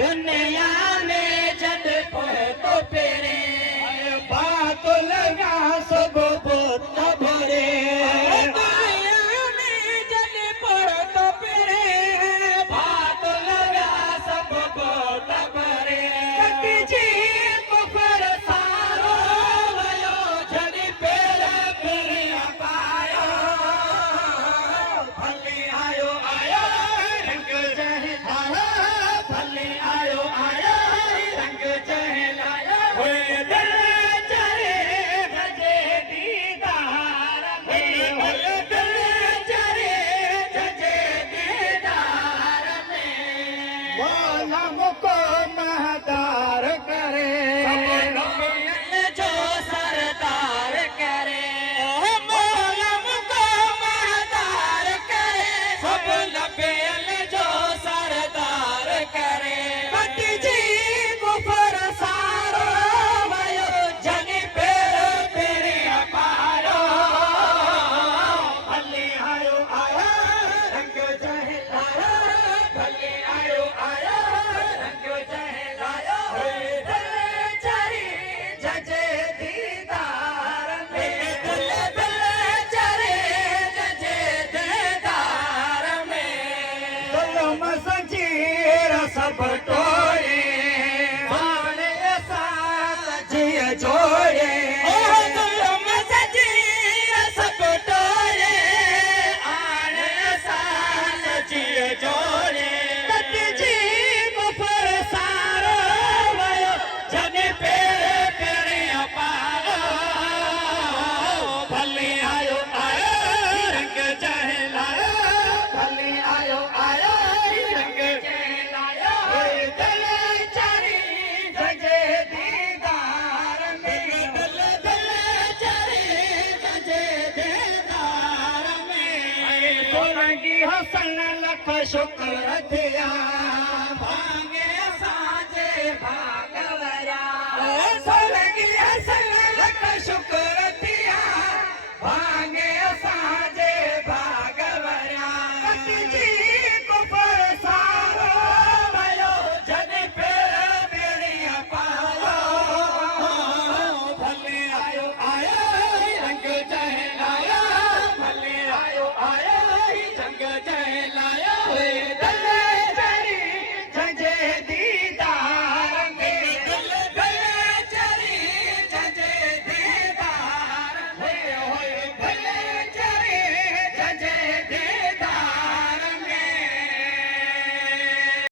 दुनिया में जद तो पेरे बात लगा सब बोत भरे दुनिया में जद तो पेरे बात लगा सब बोत भरे जी कुफर सारो वयो जड़ी पेरे पेरे पायो भले आयो आयो रंग जहलायो भले आयो आयो रंग जहलायो होए दिल चरे जजे दीदार में होए दिल चरे जजे दीदार में मौला मुको महदार करे जो सरदार करे मौलम को महदार करे सब लबेल जो सरदार करे कट जी कुफर सारो वयो जनी पेर पेरे पारो भले आयो आयो रंग जहलायो भले आयो आयो रंग जहलायो होए दिल चरी जजे दीदार में दिल दिल चरे जजे देदार में जुल्म संजीर सब टोए वाले साथ जिए जोड़े दुलम सजीर सब टोरे आने साल जिए जोड़े कट जी कुफर सारो वयो जने पेरे पेरे पारो भले आयो आयो रंग जहलायो भले आयो आयो रंग जहलायो होए दिल चरी जजे दीदार में दिल दिल चरे जजे देदार में सोलंगी हसन लख शुक्र थिया